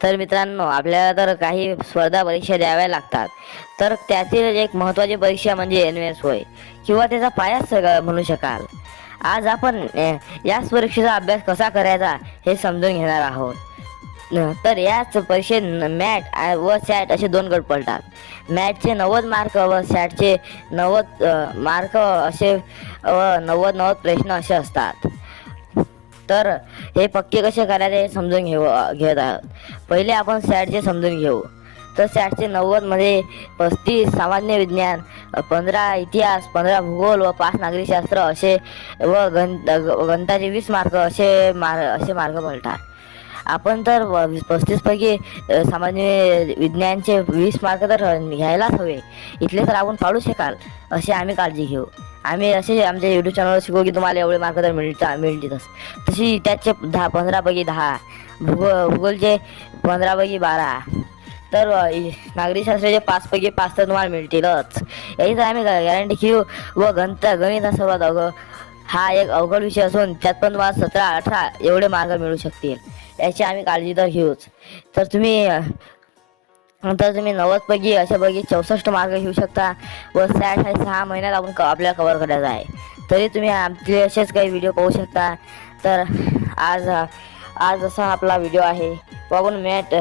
तर मित्रांनो, आपल्याला तर काही स्पर्धा परीक्षा द्याव्या लागतात. तर त्यातील एक महत्त्वाची परीक्षा म्हणजे एन-एस होय, किंवा त्याचा पायाच म्हणू शकाल. आज आपण याच परीक्षेचा अभ्यास कसा करायचा हे समजून घेणार आहोत. तर याच परीक्षेत मॅट व सॅट असे दोन गट पडतात. मॅटचे 90 मार्क व सॅटचे 90 मार्क असे व 90 प्रश्न असे असतात. तर हे पक्के कसे करायचे हे समजून घेत आहोत. पहिले आपण सॅटचे समजून घेऊ. तर सॅटचे 90 मध्ये 35 सामान्य विज्ञान, 15 इतिहास, 15 भूगोल व 5 नागरिकशास्त्र असे व गणिताचे 20 मार्क असे मार्क पडतात. आपण तर 35 पैकी सामान्य विज्ञानचे 20 मार्क तर घ्यायलाच हवे. इथले तर आपण पाडू शकाल असे आम्ही काळजी घेऊ. आम्ही असे आमच्या यूट्यूब चॅनलवर शिकवू की तुम्हाला एवढे मार्क तर मिळतीलच. तशी त्याचे 15 पैकी 10, भूगोलचे 15 पैकी 12, तर नागरिकशास्त्राचे 5 पैकी 5 तर तुम्हाला मिळतीलच. याची तर आम्ही गॅरंटी घेऊ. व गणित हा सर्वात हा एक अवघड विषय असून त्यात पण तुम्हाला 17-18 एवढे मार्क मिळू शकतील. याची आम्ही काळजी तर घेऊच. तर तुम्ही 90 पैकी अशा पैकी 64 मार्क घेऊ शकता. व सॅट हे 6 महिन्यात आपण आपल्याला कव्हर करायचं आहे. तरी तुम्ही आमचे असेच काही व्हिडिओ पाहू शकता. तर आज असा आपला व्हिडिओ आहे. व आपण मॅट